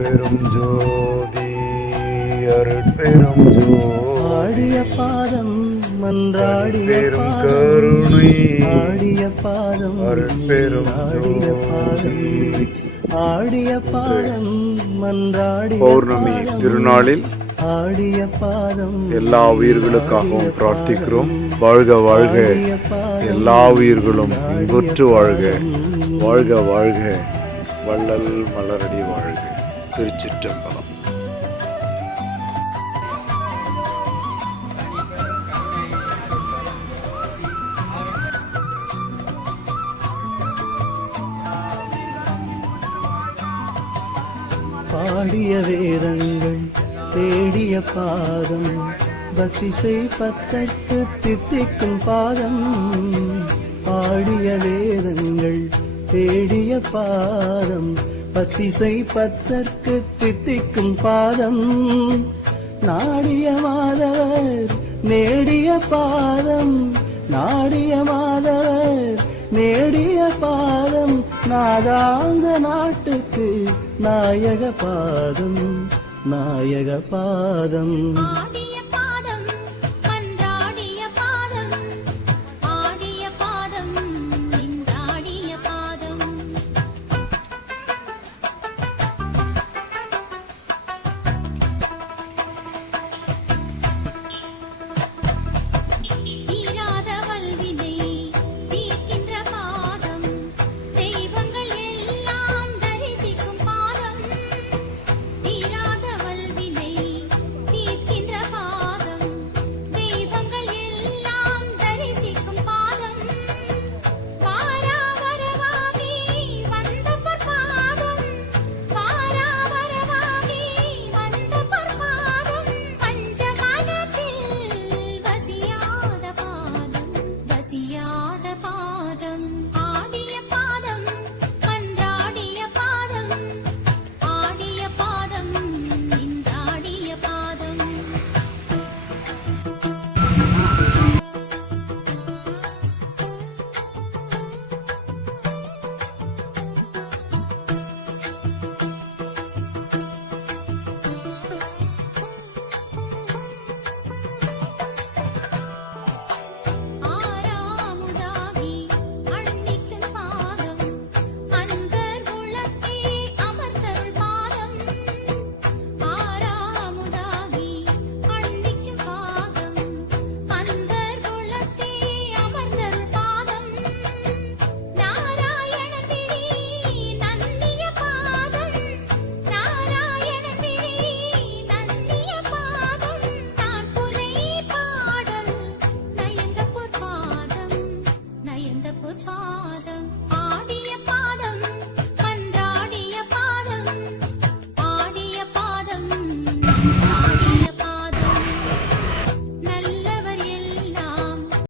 அருட்பெரும் ஜோதி அருட்பெரும் ஆடிய பாதம் மன்றாடிய பெரும் பாதம் கருணை ஆடிய பாதம் அருட்பெரும் ஆடிய பாதம் ஆடிய பாதம் மன்றாடிய பௌர்ணமி திருநாளில் ஆடிய பாதம் எல்லா உயிர்களுக்காகவும் பிரார்த்திக்கிறோம். வாழ்க வாழ்க. எல்லா உயிர்களும் இன்புற்று வாழ்க. வாழ்க வாழ்க. வள்ளல் மலரடி வாழ்க. திருச்சிற்றம்பலம். பாடிய வேதங்கள் தேடிய பாதம் பக்திசை பத்தற்கு தித்திக்கும் பாதம். பாடிய வேதங்கள் தேடிய பாதம் பத்திசை பத்தற்கு தித்திக்கும் பாதம். நாடிய மாதவர் நேடிய பாதம். நாடிய மாதவர் நேடிய பாதம். நாதாந்த நாட்டுக்கு நாயக பாதம். நாயக பாதம். பாதம்